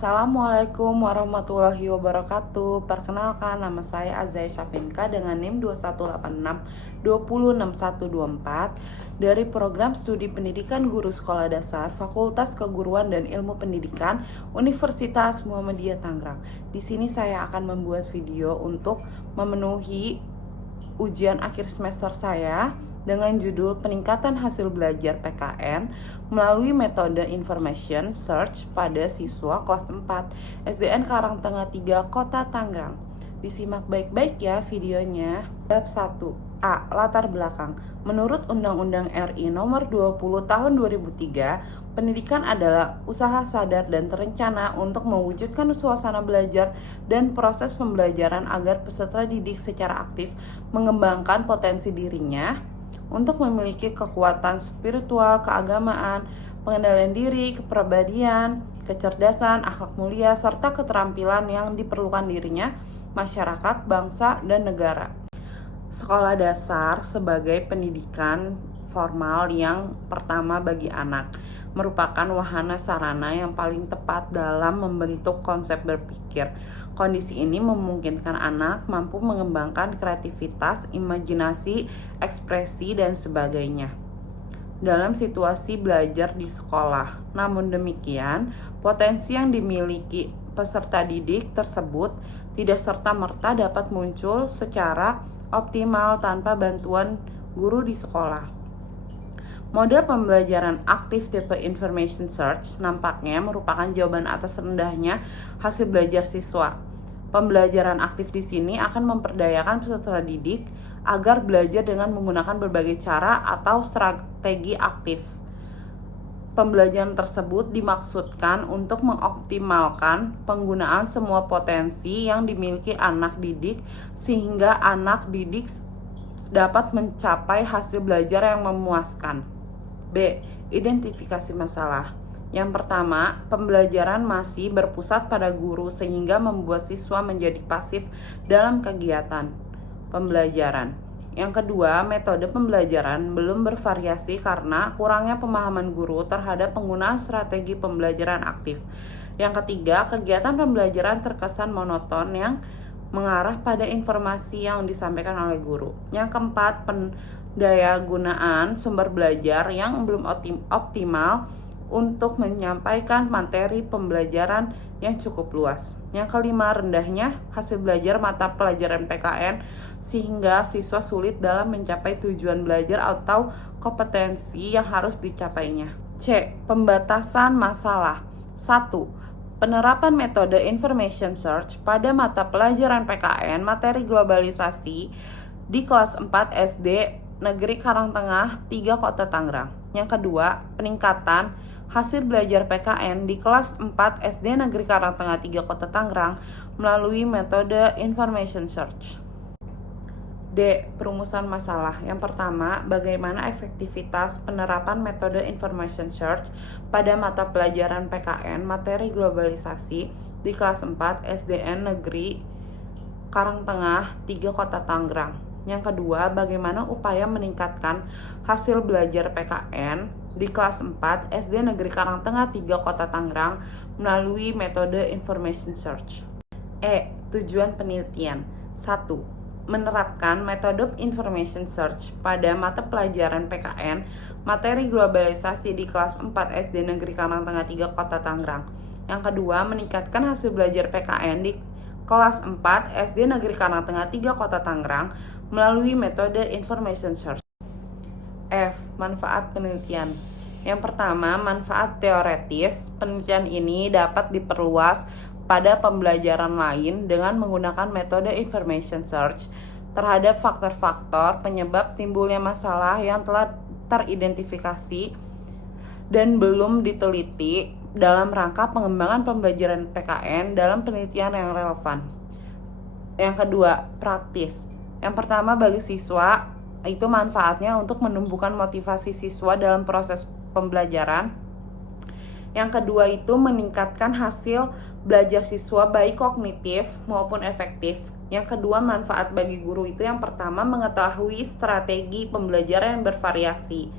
Assalamualaikum warahmatullahi wabarakatuh. Perkenalkan, nama saya Azai Syafinka dengan NIM 2186206124 dari Program Studi Pendidikan Guru Sekolah Dasar Fakultas Keguruan dan Ilmu Pendidikan Universitas Muhammadiyah Tangerang. Di sini saya akan membuat video untuk memenuhi ujian akhir semester saya dengan judul Peningkatan Hasil Belajar PKN melalui metode Information Search pada siswa kelas 4 SDN Karangtengah 3 Kota Tangerang. Disimak baik-baik ya videonya. Bab 1. A. Latar belakang. Menurut Undang-Undang RI Nomor 20 Tahun 2003, pendidikan adalah usaha sadar dan terencana untuk mewujudkan suasana belajar dan proses pembelajaran agar peserta didik secara aktif mengembangkan potensi dirinya untuk memiliki kekuatan spiritual, keagamaan, pengendalian diri, kepribadian, kecerdasan, akhlak mulia, serta keterampilan yang diperlukan dirinya, masyarakat, bangsa, dan negara. Sekolah dasar sebagai pendidikan formal yang pertama bagi anak merupakan wahana sarana yang paling tepat dalam membentuk konsep berpikir. Kondisi ini memungkinkan anak mampu mengembangkan kreativitas, imajinasi, ekspresi, dan sebagainya dalam situasi belajar di sekolah. Namun demikian, potensi yang dimiliki peserta didik tersebut tidak serta-merta dapat muncul secara optimal tanpa bantuan guru di sekolah. Model pembelajaran aktif tipe Information Search nampaknya merupakan jawaban atas rendahnya hasil belajar siswa. Pembelajaran aktif di sini akan memperdayakan peserta didik agar belajar dengan menggunakan berbagai cara atau strategi aktif. Pembelajaran tersebut dimaksudkan untuk mengoptimalkan penggunaan semua potensi yang dimiliki anak didik sehingga anak didik dapat mencapai hasil belajar yang memuaskan. B. Identifikasi masalah. Yang pertama, pembelajaran masih berpusat pada guru sehingga membuat siswa menjadi pasif dalam kegiatan pembelajaran. Yang kedua, metode pembelajaran belum bervariasi karena kurangnya pemahaman guru terhadap penggunaan strategi pembelajaran aktif. Yang ketiga, kegiatan pembelajaran terkesan monoton yang mengarah pada informasi yang disampaikan oleh guru. Yang keempat, pendayagunaan sumber belajar yang belum optimal untuk menyampaikan materi pembelajaran yang cukup luas. Yang kelima, rendahnya hasil belajar mata pelajaran PKN sehingga siswa sulit dalam mencapai tujuan belajar atau kompetensi yang harus dicapainya. C. Pembatasan masalah. 1. Penerapan metode Information Search pada mata pelajaran PKN materi globalisasi di kelas 4 SD Negeri Karangtengah 3 Kota Tangerang. Yang kedua, peningkatan hasil belajar PKN di kelas 4 SD Negeri Karangtengah 3 Kota Tangerang melalui metode Information Search. D. Perumusan masalah. Yang pertama, bagaimana efektivitas penerapan metode Information Search pada mata pelajaran PKN materi globalisasi di kelas 4 SDN Negeri Karangtengah 3 Kota Tangerang. Yang kedua, bagaimana upaya meningkatkan hasil belajar PKN di kelas 4 SD Negeri Karangtengah 3 Kota Tangerang melalui metode Information Search. E. Tujuan penelitian. 1. Menerapkan metode Information Search pada mata pelajaran PKN materi globalisasi di kelas 4 SD Negeri Karangtengah 3 Kota Tangerang. Yang kedua, meningkatkan hasil belajar PKN di kelas 4 SD Negeri Karangtengah 3 Kota Tangerang melalui metode Information Search. F. Manfaat penelitian. Yang pertama, manfaat teoretis. Penelitian ini dapat diperluas pada pembelajaran lain dengan menggunakan metode Information Search terhadap faktor-faktor penyebab timbulnya masalah yang telah teridentifikasi dan belum diteliti dalam rangka pengembangan pembelajaran PKN dalam penelitian yang relevan. Yang kedua, praktis. Yang pertama, bagi siswa, itu manfaatnya untuk menumbuhkan motivasi siswa dalam proses pembelajaran. Yang kedua itu meningkatkan hasil belajar siswa baik kognitif maupun efektif. Yang kedua, manfaat bagi guru itu yang pertama mengetahui strategi pembelajaran yang bervariasi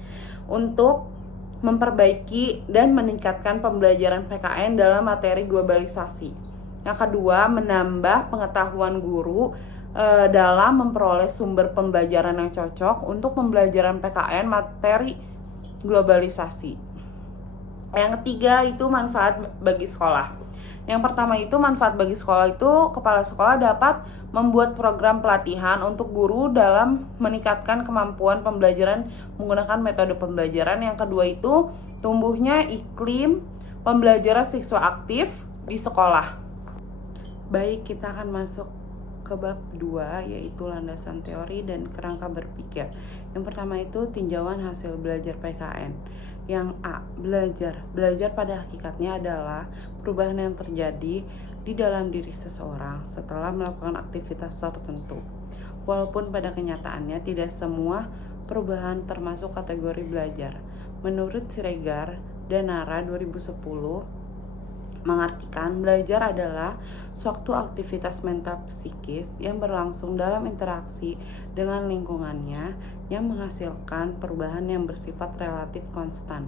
untuk memperbaiki dan meningkatkan pembelajaran PKN dalam materi globalisasi. Yang kedua, menambah pengetahuan guru dalam memperoleh sumber pembelajaran yang cocok untuk pembelajaran PKN materi globalisasi. Yang ketiga itu manfaat bagi sekolah. Yang pertama itu manfaat bagi sekolah itu kepala sekolah dapat membuat program pelatihan untuk guru dalam meningkatkan kemampuan pembelajaran menggunakan metode pembelajaran. Yang kedua itu tumbuhnya iklim pembelajaran siswa aktif di sekolah. Baik, kita akan masuk ke bab 2 yaitu landasan teori dan kerangka berpikir. Yang pertama itu tinjauan hasil belajar PKN. Yang A, belajar pada hakikatnya adalah perubahan yang terjadi di dalam diri seseorang setelah melakukan aktivitas tertentu. Walaupun pada kenyataannya tidak semua perubahan termasuk kategori belajar. Menurut Siregar dan Nara 2010, mengartikan belajar adalah suatu aktivitas mental psikis yang berlangsung dalam interaksi dengan lingkungannya yang menghasilkan perubahan yang bersifat relatif konstan.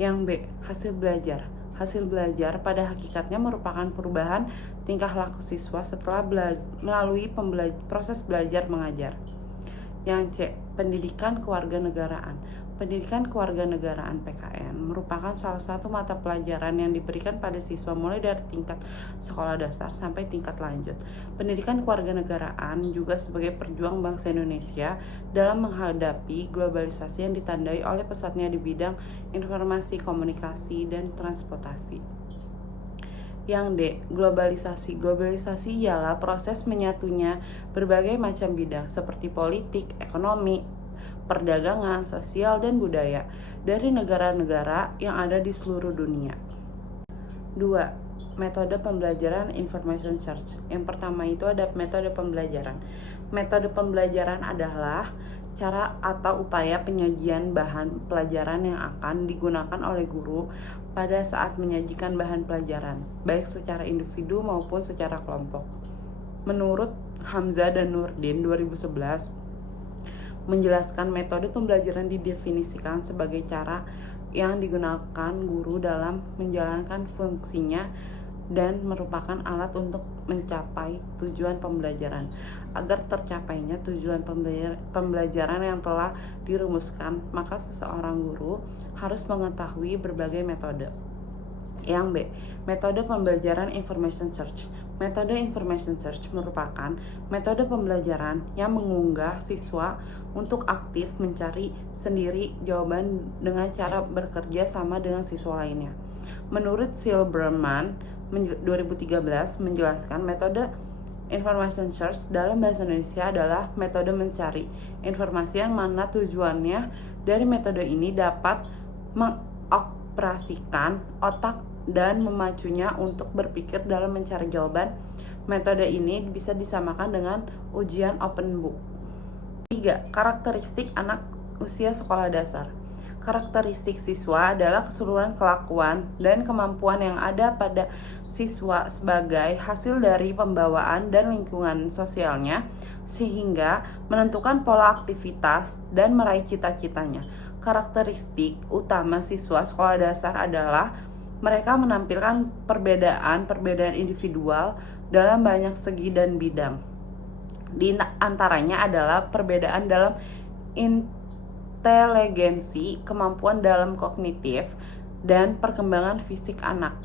Yang B, hasil belajar. Hasil belajar pada hakikatnya merupakan perubahan tingkah laku siswa setelah melalui proses belajar mengajar. Yang C, pendidikan kewarganegaraan. Pendidikan kewarganegaraan PKN merupakan salah satu mata pelajaran yang diberikan pada siswa mulai dari tingkat sekolah dasar sampai tingkat lanjut. Pendidikan kewarganegaraan juga sebagai perjuang bangsa Indonesia dalam menghadapi globalisasi yang ditandai oleh pesatnya di bidang informasi, komunikasi, dan transportasi. Yang D, globalisasi. Globalisasi ialah proses menyatunya berbagai macam bidang seperti politik, ekonomi, perdagangan, sosial, dan budaya dari negara-negara yang ada di seluruh dunia. 2. Metode pembelajaran information search. Yang pertama itu ada metode pembelajaran. Metode pembelajaran adalah cara atau upaya penyajian bahan pelajaran yang akan digunakan oleh guru pada saat menyajikan bahan pelajaran, baik secara individu maupun secara kelompok. Menurut Hamzah dan Nurdin 2011, menjelaskan metode pembelajaran didefinisikan sebagai cara yang digunakan guru dalam menjalankan fungsinya dan merupakan alat untuk mencapai tujuan pembelajaran. Agar tercapainya tujuan pembelajaran yang telah dirumuskan, maka seseorang guru harus mengetahui berbagai metode. Yang B, metode pembelajaran information search. Metode information search merupakan metode pembelajaran yang mengunggah siswa untuk aktif mencari sendiri jawaban dengan cara bekerja sama dengan siswa lainnya. Menurut Silberman 2013 menjelaskan metode information search dalam bahasa Indonesia adalah metode mencari informasi yang mana tujuannya dari metode ini dapat mengoperasikan otak dan memacunya untuk berpikir dalam mencari jawaban. Metode ini bisa disamakan dengan ujian open book. 3. Karakteristik anak usia sekolah dasar. Karakteristik siswa adalah keseluruhan kelakuan dan kemampuan yang ada pada siswa sebagai hasil dari pembawaan dan lingkungan sosialnya, sehingga menentukan pola aktivitas dan meraih cita-citanya. Karakteristik utama siswa sekolah dasar adalah mereka menampilkan perbedaan individual dalam banyak segi dan bidang. Di antaranya adalah perbedaan dalam inteligensi, kemampuan dalam kognitif, dan perkembangan fisik anak.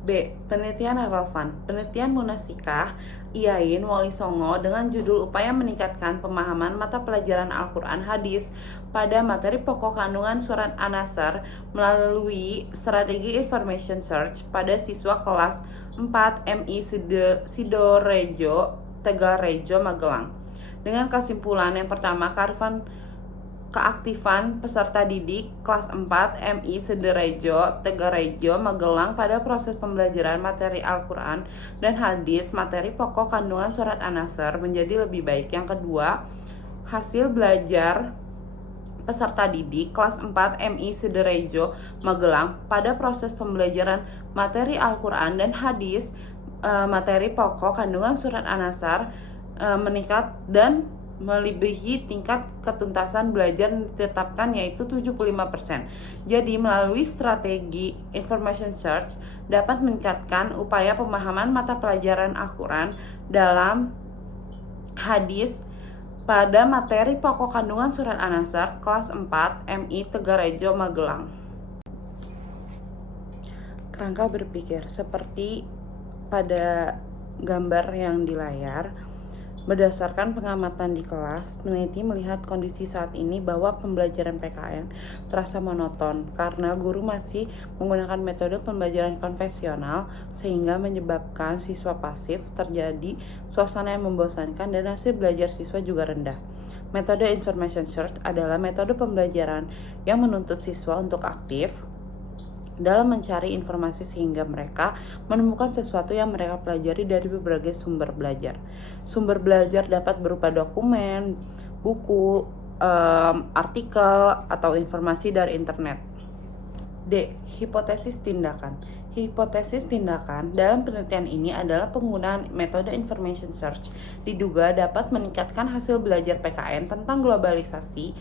B. Penelitian relevan. Penelitian Munasikah, Iain, Wali Songo dengan judul Upaya Meningkatkan Pemahaman Mata Pelajaran Al-Quran Hadis pada materi pokok kandungan surat An-Nasr melalui strategi information search pada siswa kelas 4 MI Sidorejo, Tegalrejo, Magelang. Dengan kesimpulan yang pertama, keaktifan peserta didik kelas 4 MI Sidorejo, Tegalrejo, Magelang pada proses pembelajaran materi Al-Quran dan hadis materi pokok kandungan surat An-Nasr menjadi lebih baik. Yang kedua, hasil belajar peserta didik kelas 4 MI Sidorejo, Magelang pada proses pembelajaran materi Al-Quran dan hadis materi pokok kandungan surat An-Nasr meningkat dan melebihi tingkat ketuntasan belajar yang ditetapkan, yaitu 75%. Jadi melalui strategi information search dapat meningkatkan upaya pemahaman mata pelajaran Al-Quran dalam hadis pada materi pokok kandungan surat An-Nasr kelas 4 MI Tegarejo Magelang. Kerangka berpikir seperti pada gambar yang di layar. Berdasarkan pengamatan di kelas, peneliti melihat kondisi saat ini bahwa pembelajaran PKN terasa monoton karena guru masih menggunakan metode pembelajaran konvensional sehingga menyebabkan siswa pasif, terjadi suasana yang membosankan dan hasil belajar siswa juga rendah. Metode information search adalah metode pembelajaran yang menuntut siswa untuk aktif dalam mencari informasi sehingga mereka menemukan sesuatu yang mereka pelajari dari berbagai sumber belajar. Sumber belajar dapat berupa dokumen, buku, artikel, atau informasi dari internet. D. Hipotesis tindakan. Hipotesis tindakan dalam penelitian ini adalah penggunaan metode information search diduga dapat meningkatkan hasil belajar PKN tentang globalisasi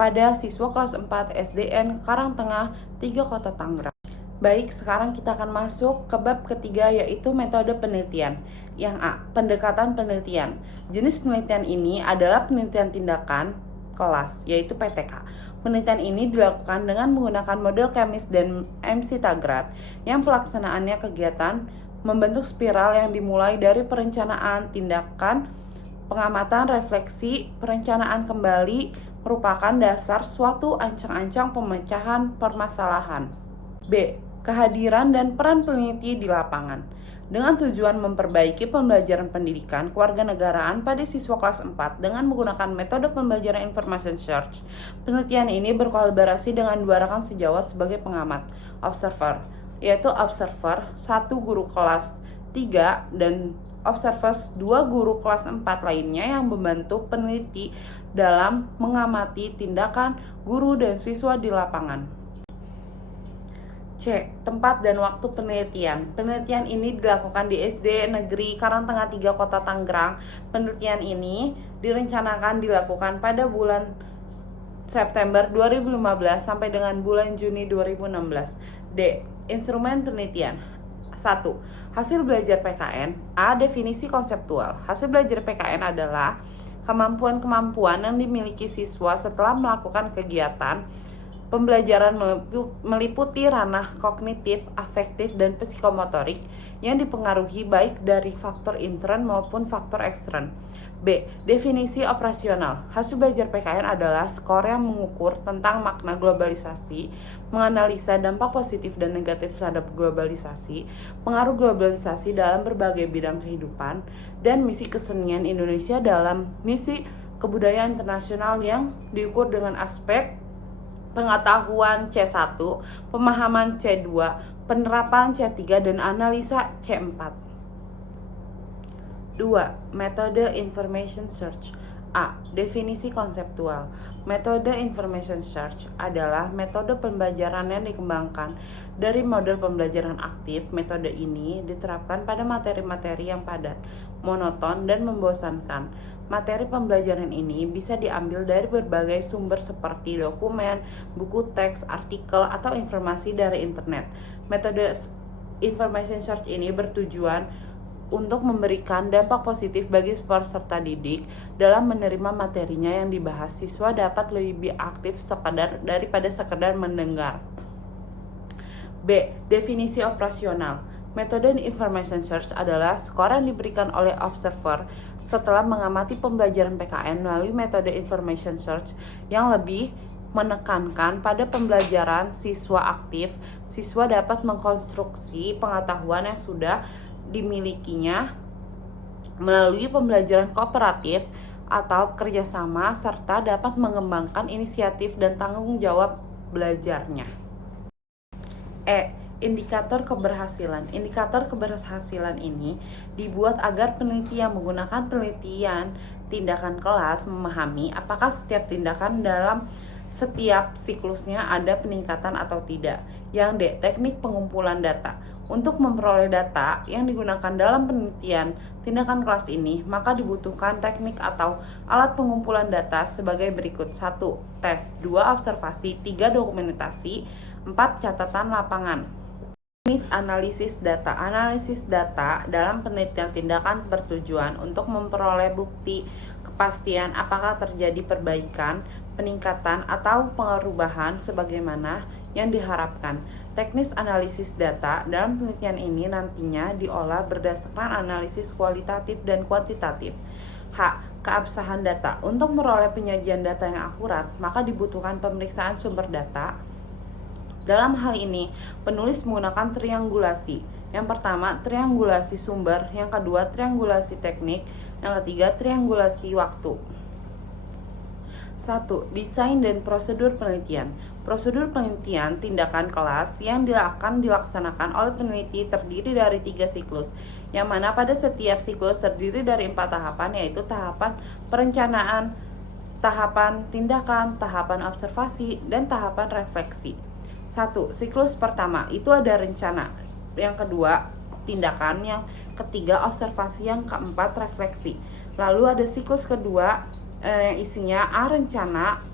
pada siswa kelas 4 SDN Karangtengah 3 Kota Tangerang. Baik, sekarang kita akan masuk ke bab ketiga, yaitu metode penelitian. Yang A, pendekatan penelitian. Jenis penelitian ini adalah penelitian tindakan kelas, yaitu PTK. Penelitian ini dilakukan dengan menggunakan model Chemis dan MC Taggart, yang pelaksanaannya kegiatan membentuk spiral yang dimulai dari perencanaan tindakan, pengamatan, refleksi, perencanaan kembali merupakan dasar suatu ancang-ancang pemecahan permasalahan. B. Kehadiran dan peran peneliti di lapangan dengan tujuan memperbaiki pembelajaran pendidikan kewarganegaraan pada siswa kelas 4 dengan menggunakan metode pembelajaran information search. Penelitian ini berkolaborasi dengan dua rekan sejawat sebagai pengamat, observer, yaitu observer 1 guru kelas 3 dan observers 2 guru kelas 4 lainnya yang membantu peneliti dalam mengamati tindakan guru dan siswa di lapangan. C. Tempat dan waktu penelitian. Penelitian ini dilakukan di SD Negeri Karangtengah 3 Kota Tangerang. Penelitian ini direncanakan dilakukan pada bulan September 2015 sampai dengan bulan Juni 2016. D. Instrumen penelitian. 1. Hasil belajar PKN. A. Definisi konseptual. Hasil belajar PKN adalah kemampuan-kemampuan yang dimiliki siswa setelah melakukan kegiatan pembelajaran meliputi ranah kognitif, afektif, dan psikomotorik yang dipengaruhi baik dari faktor intern maupun faktor ekstern. B. Definisi operasional. Hasil belajar PKN adalah skor yang mengukur tentang makna globalisasi, menganalisa dampak positif dan negatif terhadap globalisasi, pengaruh globalisasi dalam berbagai bidang kehidupan, dan misi kesenian Indonesia dalam misi kebudayaan internasional yang diukur dengan aspek pengetahuan C1, pemahaman C2, penerapan C3, dan analisa C4. 2. Metode information search. A. Definisi konseptual. Metode information search adalah metode pembelajaran yang dikembangkan dari model pembelajaran aktif. Metode ini diterapkan pada materi-materi yang padat, monoton, dan membosankan. Materi pembelajaran ini bisa diambil dari berbagai sumber seperti dokumen, buku teks, artikel, atau informasi dari internet. Metode information search ini bertujuan untuk memberikan dampak positif bagi peserta didik dalam menerima materinya yang dibahas. Siswa dapat lebih aktif daripada sekedar mendengar. B. Definisi operasional. Metode information search adalah skor yang diberikan oleh observer setelah mengamati pembelajaran PKN melalui metode information search yang lebih menekankan pada pembelajaran siswa aktif. Siswa dapat mengkonstruksi pengetahuan yang sudah dimilikinya melalui pembelajaran kooperatif atau kerjasama, serta dapat mengembangkan inisiatif dan tanggung jawab belajarnya. E. Indikator keberhasilan. Indikator keberhasilan ini dibuat agar peneliti yang menggunakan penelitian tindakan kelas memahami apakah setiap tindakan dalam setiap siklusnya ada peningkatan atau tidak. Yang D, teknik pengumpulan data. Untuk memperoleh data yang digunakan dalam penelitian tindakan kelas ini, maka dibutuhkan teknik atau alat pengumpulan data sebagai berikut. 1. Tes, 2. Observasi, 3. Dokumentasi, 4. Catatan lapangan. Jenis analisis data. Analisis data dalam penelitian tindakan bertujuan untuk memperoleh bukti kepastian apakah terjadi perbaikan, peningkatan, atau perubahan sebagaimana yang diharapkan. Teknis analisis data dalam penelitian ini nantinya diolah berdasarkan analisis kualitatif dan kuantitatif. H. Keabsahan data. Untuk memperoleh penyajian data yang akurat, maka dibutuhkan pemeriksaan sumber data. Dalam hal ini, penulis menggunakan triangulasi. Yang pertama, triangulasi sumber. Yang kedua, triangulasi teknik. Yang ketiga, triangulasi waktu. 1. Desain dan prosedur penelitian. Prosedur penelitian tindakan kelas yang akan dilaksanakan oleh peneliti terdiri dari 3 siklus, yang mana pada setiap siklus terdiri dari 4 tahapan, yaitu tahapan perencanaan, tahapan tindakan, tahapan observasi, dan tahapan refleksi. 1. Siklus pertama itu ada rencana, yang kedua tindakan, yang ketiga observasi, yang keempat refleksi. Lalu ada siklus kedua yang isinya A rencana,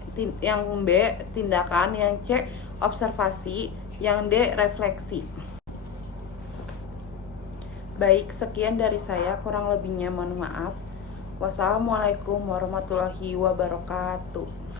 yang B tindakan, yang C observasi, yang D refleksi. Baik, sekian dari saya, kurang lebihnya mohon maaf. Wassalamualaikum warahmatullahi wabarakatuh.